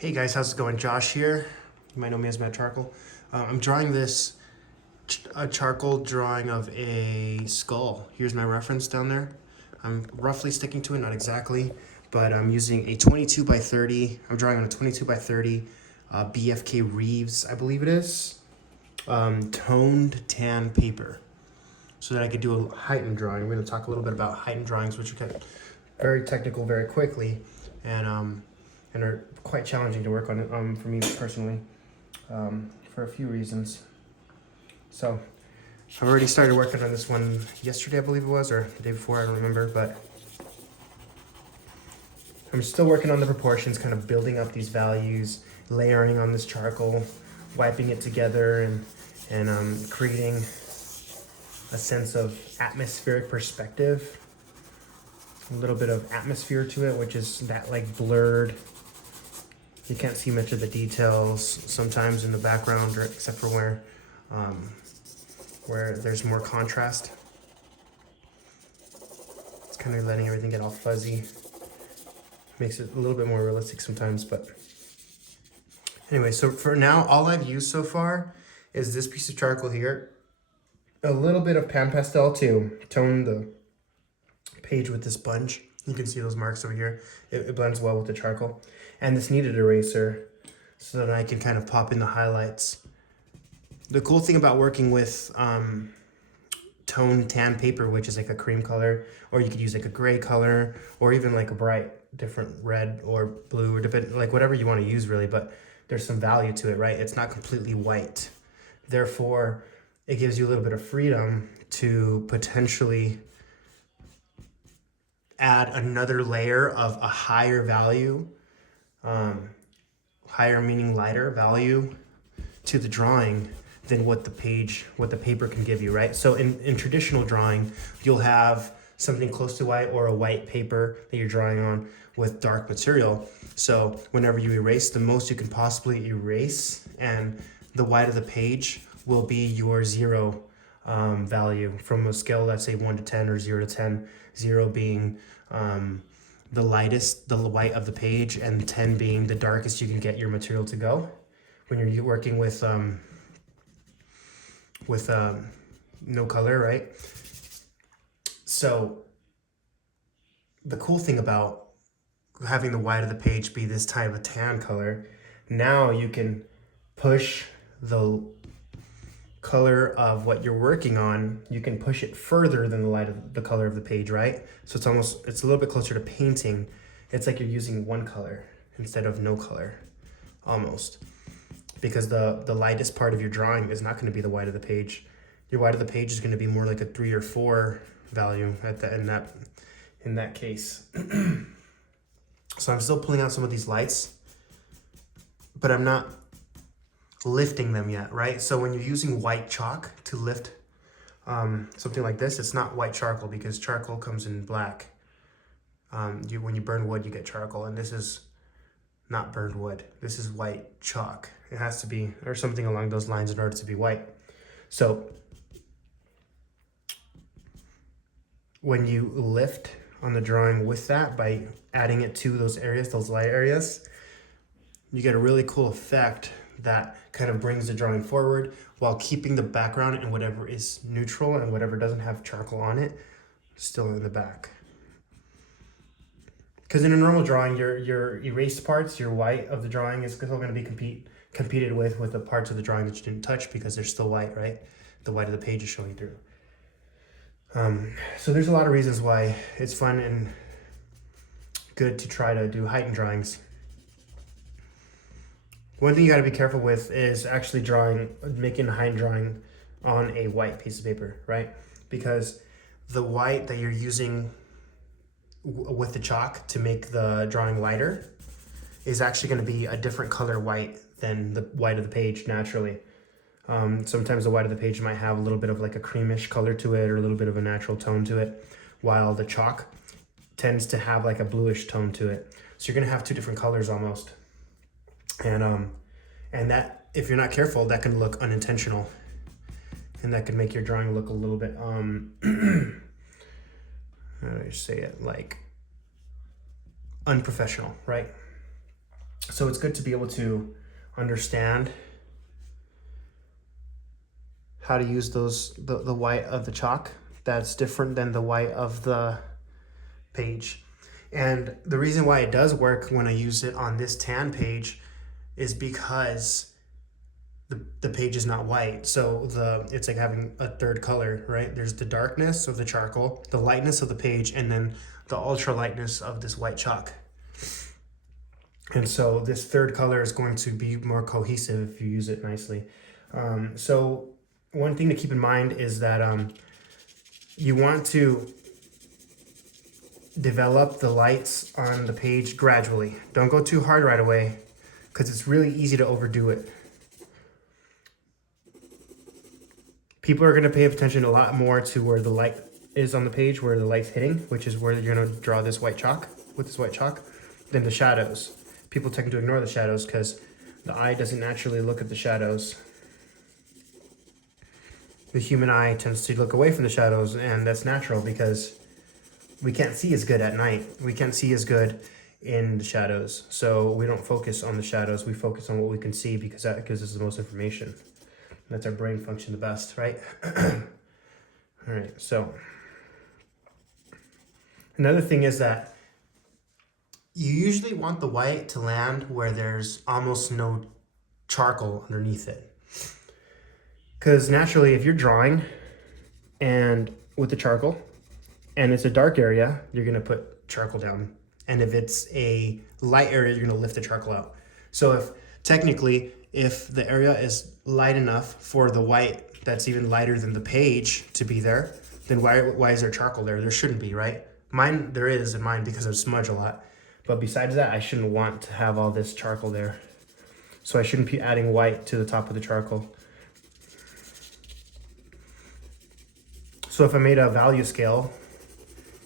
Hey guys, how's it going? Josh here. You might know me as Matt Charcoal. I'm drawing this a charcoal drawing of a skull. Here's my reference down there. I'm roughly sticking to it, not exactly, but I'm using a 22 by 30. I'm drawing on a 22 by 30 BFK Reeves, I believe it is, toned tan paper, so that I could do a heightened drawing. We're going to talk a little bit about heightened drawings, which are very technical very quickly, and are quite challenging to work on for me personally, for a few reasons. So I already started working on this one yesterday, I believe it was, or the day before, I don't remember, but I'm still working on the proportions, kind of building up these values, layering on this charcoal, wiping it together, and creating a sense of atmospheric perspective, a little bit of atmosphere to it, which is that like blurred, you can't see much of the details sometimes in the background, or except for where there's more contrast. It's kind of letting everything get all fuzzy. Makes it a little bit more realistic sometimes, but anyway, so for now, all I've used so far is this piece of charcoal here, a little bit of pan pastel to tone the page with this sponge. You can see those marks over here. It blends well with the charcoal. And this kneaded eraser, so that I can kind of pop in the highlights. The cool thing about working with toned tan paper, which is like a cream color, or you could use like a gray color, or even like a bright different red or blue, or like whatever you want to use really, but there's some value to it, right? It's not completely white. Therefore, it gives you a little bit of freedom to potentially add another layer of a higher value, higher meaning lighter value to the drawing than what the paper can give you, right? So in traditional drawing, you'll have something close to white or a white paper that you're drawing on with dark material. So whenever you erase, the most you can possibly erase, and the white of the page will be your zero value from a scale, let's say 1 to 10 or 0 to 10, 0 being the lightest, the white of the page, and 10 being the darkest you can get your material to go when you're working with no color, right? So the cool thing about having the white of the page be this type of tan color, now you can push the color of what you're working on, you can push it further than the light of the color of the page, right? So it's a little bit closer to painting. It's like you're using one color instead of no color, almost. Because the lightest part of your drawing is not going to be the white of the page. Your white of the page is going to be more like a 3 or 4 value in that case. So I'm still pulling out some of these lights, but I'm not lifting them yet, right? So when you're using white chalk to lift something like this, it's not white charcoal, because charcoal comes in black. When you burn wood, you get charcoal, and this is not burned wood. This is white chalk. It has to be, or something along those lines, in order to be white. So when you lift on the drawing with that, by adding it to those areas, those light areas, you get a really cool effect that kind of brings the drawing forward while keeping the background and whatever is neutral and whatever doesn't have charcoal on it still in the back. Because in a normal drawing, your erased parts, your white of the drawing, is still going to be competed with the parts of the drawing that you didn't touch, because they're still white, right? The white of the page is showing through. So there's a lot of reasons why it's fun and good to try to do heightened drawings. One thing you got to be careful with is actually making a heightened drawing on a white piece of paper, right? Because the white that you're using with the chalk to make the drawing lighter is actually going to be a different color white than the white of the page naturally. Sometimes the white of the page might have a little bit of like a creamish color to it, or a little bit of a natural tone to it, while the chalk tends to have like a bluish tone to it. So you're going to have two different colors almost. And that, if you're not careful, that can look unintentional, and that can make your drawing look a little bit how do I say it, like unprofessional, right? So So it's good to be able to understand how to use the white of the chalk that's different than the white of the page. And the reason why it does work when I use it on this tan page is because the page is not white. So it's like having a third color, right? There's the darkness of the charcoal, the lightness of the page, and then the ultra lightness of this white chalk. And so this third color is going to be more cohesive if you use it nicely. So one thing to keep in mind is that you want to develop the lights on the page gradually. Don't go too hard right away because it's really easy to overdo it. People are going to pay attention a lot more to where the light is on the page, where the light's hitting, which is where you're going to draw this white chalk with this white chalk, than the shadows. People tend to ignore the shadows because the eye doesn't naturally look at the shadows. The human eye tends to look away from the shadows, and that's natural because we can't see as good at night. We can't see as good in the shadows. So we don't focus on the shadows. We focus on what we can see because that gives us the most information. That's our brain function the best, right? All right, so another thing is that you usually want the white to land where there's almost no charcoal underneath it. Because naturally, if you're drawing and with the charcoal and it's a dark area, you're gonna put charcoal down. And if it's a light area, you're gonna lift the charcoal out. So if the area is light enough for the white that's even lighter than the page to be there, then why is there charcoal there? There shouldn't be, right? Mine, there is in mine because I smudge a lot. But besides that, I shouldn't want to have all this charcoal there. So I shouldn't be adding white to the top of the charcoal. So if I made a value scale,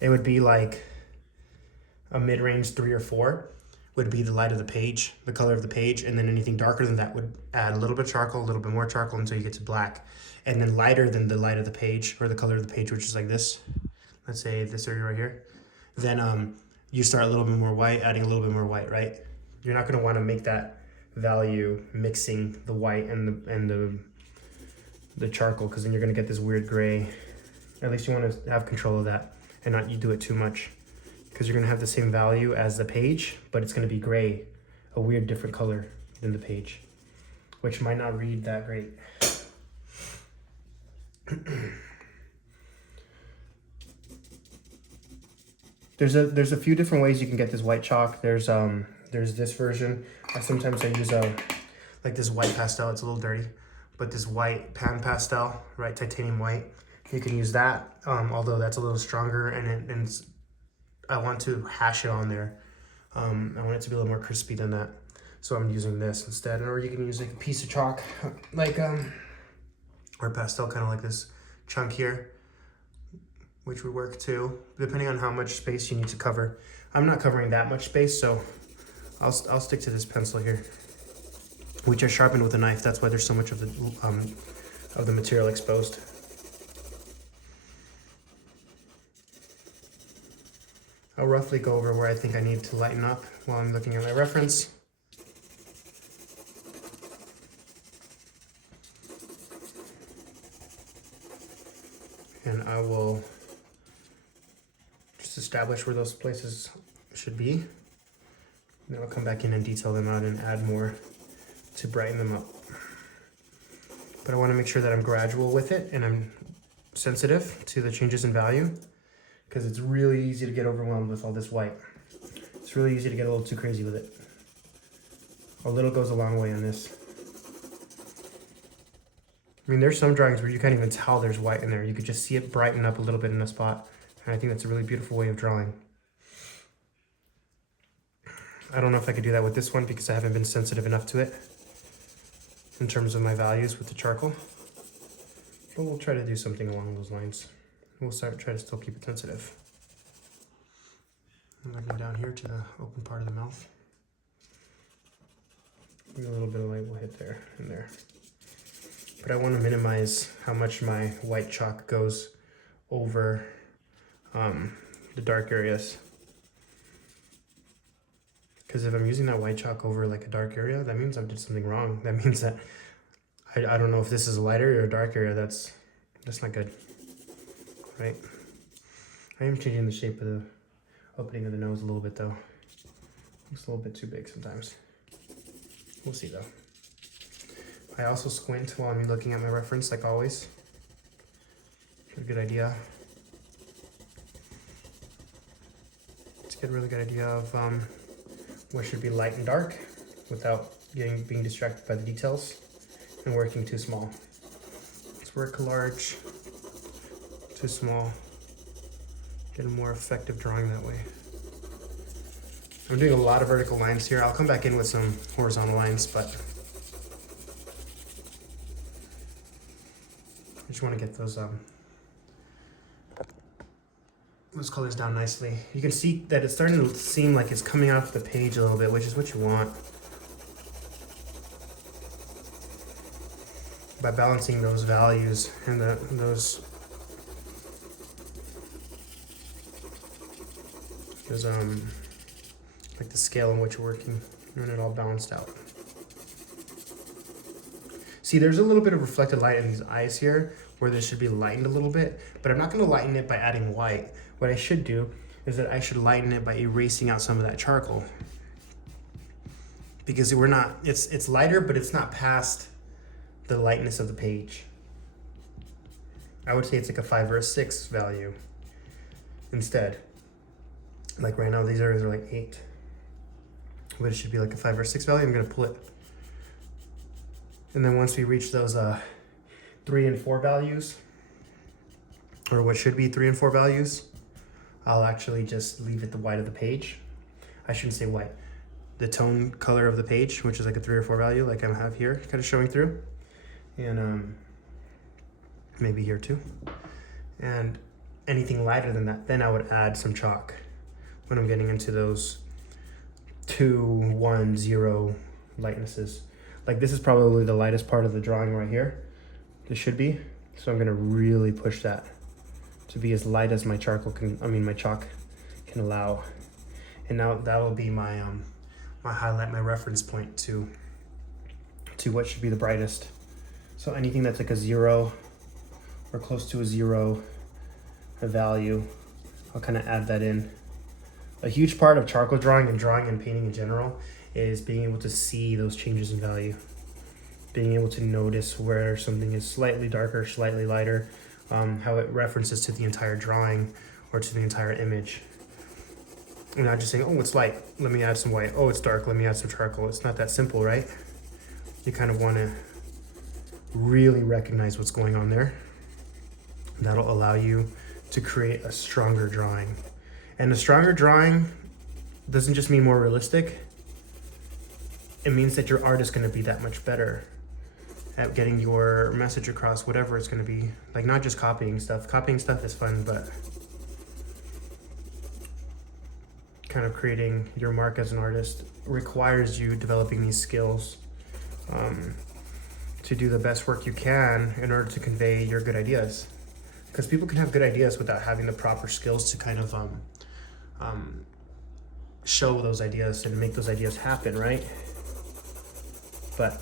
it would be like a mid-range 3 or 4 would be the light of the page, the color of the page, and then anything darker than that would add a little bit of charcoal, a little bit more charcoal until you get to black. And then lighter than the light of the page, or the color of the page, which is like this, let's say this area right here, then you start a little bit more white, adding a little bit more white, right? You're not gonna wanna make that value mixing the white and the charcoal, because then you're gonna get this weird gray. At least you wanna have control of that and not you do it too much, because you're gonna have the same value as the page, but it's gonna be gray, a weird different color than the page, which might not read that great. There's a few different ways you can get this white chalk. There's this version. Sometimes I use like this white pastel. It's a little dirty, but this white pan pastel, right, titanium white. You can use that, although that's a little stronger, and I want to hash it on there. I want it to be a little more crispy than that, so I'm using this instead. Or you can use like a piece of chalk, like or pastel, kind of like this chunk here, which would work too, depending on how much space you need to cover. I'm not covering that much space, so I'll stick to this pencil here, which I sharpened with a knife. That's why there's so much of the material exposed. I'll roughly go over where I think I need to lighten up while I'm looking at my reference. And I will just establish where those places should be. Then I'll come back in and detail them out and add more to brighten them up. But I want to make sure that I'm gradual with it and I'm sensitive to the changes in value, because it's really easy to get overwhelmed with all this white. It's really easy to get a little too crazy with it. A little goes a long way on this. I mean, there's some drawings where you can't even tell there's white in there. You could just see it brighten up a little bit in a spot. And I think that's a really beautiful way of drawing. I don't know if I could do that with this one because I haven't been sensitive enough to it in terms of my values with the charcoal. But we'll try to do something along those lines. We'll try to still keep it sensitive. I'm looking down here to the open part of the mouth. Maybe a little bit of light will hit there and there. But I want to minimize how much my white chalk goes over the dark areas, Because if I'm using that white chalk over like a dark area, that means I did something wrong. That means that I don't know if this is a light area or a dark area. That's not good, right? I am changing the shape of the opening of the nose a little bit though. Looks a little bit too big sometimes. We'll see though. I also squint while I'm looking at my reference, like always. Get a good idea. Let's get a really good idea of what should be light and dark without being distracted by the details and working too small. Let's work large, too small. Get a more effective drawing that way. I'm doing a lot of vertical lines here. I'll come back in with some horizontal lines, but I just want to get those colors down nicely. You can see that it's starting to seem like it's coming off the page a little bit, which is what you want. By balancing those values and those like the scale in which you're working, and it all balanced out. See, there's a little bit of reflected light in these eyes here where this should be lightened a little bit, but I'm not going to lighten it by adding white. What I should do is that I should lighten it by erasing out some of that charcoal, because it's lighter, but it's not past the lightness of the page. I would say it's like a 5 or a 6 value instead. Like right now, these areas are like 8. But it should be like a 5 or 6 value. I'm gonna pull it. And then once we reach those 3 and 4 values, or what should be 3 and 4 values, I'll actually just leave it the white of the page. I shouldn't say white. The tone color of the page, which is like a 3 or 4 value, like I have here, kind of showing through. And maybe here too. And anything lighter than that, then I would add some chalk when I'm getting into those 2, 1, 0 lightnesses. Like this is probably the lightest part of the drawing right here. This should be. So I'm gonna really push that to be as light as my chalk can allow. And now that'll be my my highlight, my reference point to what should be the brightest. So anything that's like a 0 or close to a 0, a value, I'll kind of add that in. A huge part of charcoal drawing and painting in general is being able to see those changes in value. Being able to notice where something is slightly darker, slightly lighter, how it references to the entire drawing or to the entire image. And not just saying, oh, it's light, let me add some white. Oh, it's dark, let me add some charcoal. It's not that simple, right? You kind of want to really recognize what's going on there. That'll allow you to create a stronger drawing. And a stronger drawing doesn't just mean more realistic. It means that your art is going to be that much better at getting your message across, whatever it's going to be. Like not just copying stuff. Copying stuff is fun, but kind of creating your mark as an artist requires you developing these skills to do the best work you can in order to convey your good ideas. Because people can have good ideas without having the proper skills to kind of show those ideas and make those ideas happen, right? But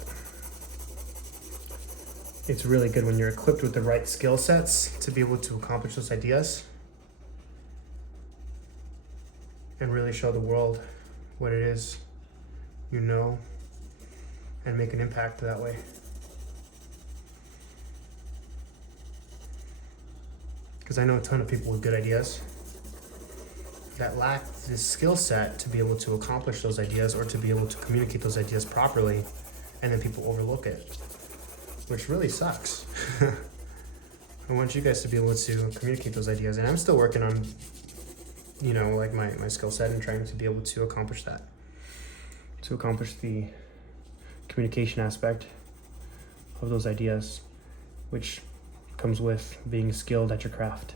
it's really good when you're equipped with the right skill sets to be able to accomplish those ideas and really show the world what it is you know and make an impact that way. Because I know a ton of people with good ideas that lack this skill set to be able to accomplish those ideas or to be able to communicate those ideas properly, and then people overlook it, which really sucks. I want you guys to be able to communicate those ideas, and I'm still working on, you know, like my skill set and trying to be able to accomplish that, to accomplish the communication aspect of those ideas, which comes with being skilled at your craft.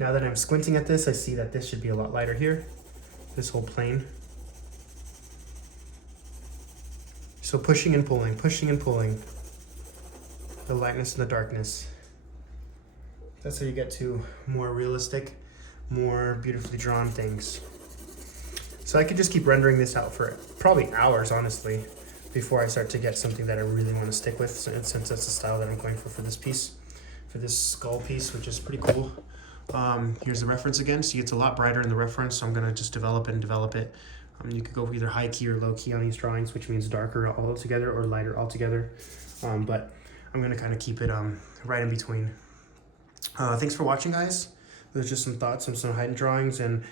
Now that I'm squinting at this, I see that this should be a lot lighter here, this whole plane. So pushing and pulling the lightness and the darkness. That's how you get to more realistic, more beautifully drawn things. So I could just keep rendering this out for probably hours, honestly, before I start to get something that I really want to stick with, since that's the style that I'm going for this piece, for this skull piece, which is pretty cool. Here's the reference again. See, it's a lot brighter in the reference, so I'm going to just develop it and develop it. You could go either high key or low key on these drawings, which means darker altogether or lighter altogether. But I'm going to kind of keep it right in between. Thanks for watching, guys. There's just some thoughts on some heightened drawings, and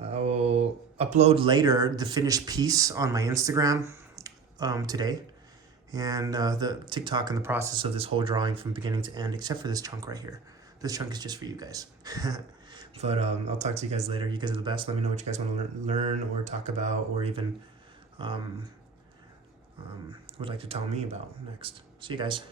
I will upload later the finished piece on my Instagram today, and the TikTok and the process of this whole drawing from beginning to end, except for this chunk right here. This chunk is just for you guys. But I'll talk to you guys later. You guys are the best. Let me know what you guys want to learn or talk about, or even would like to tell me about next. See you guys.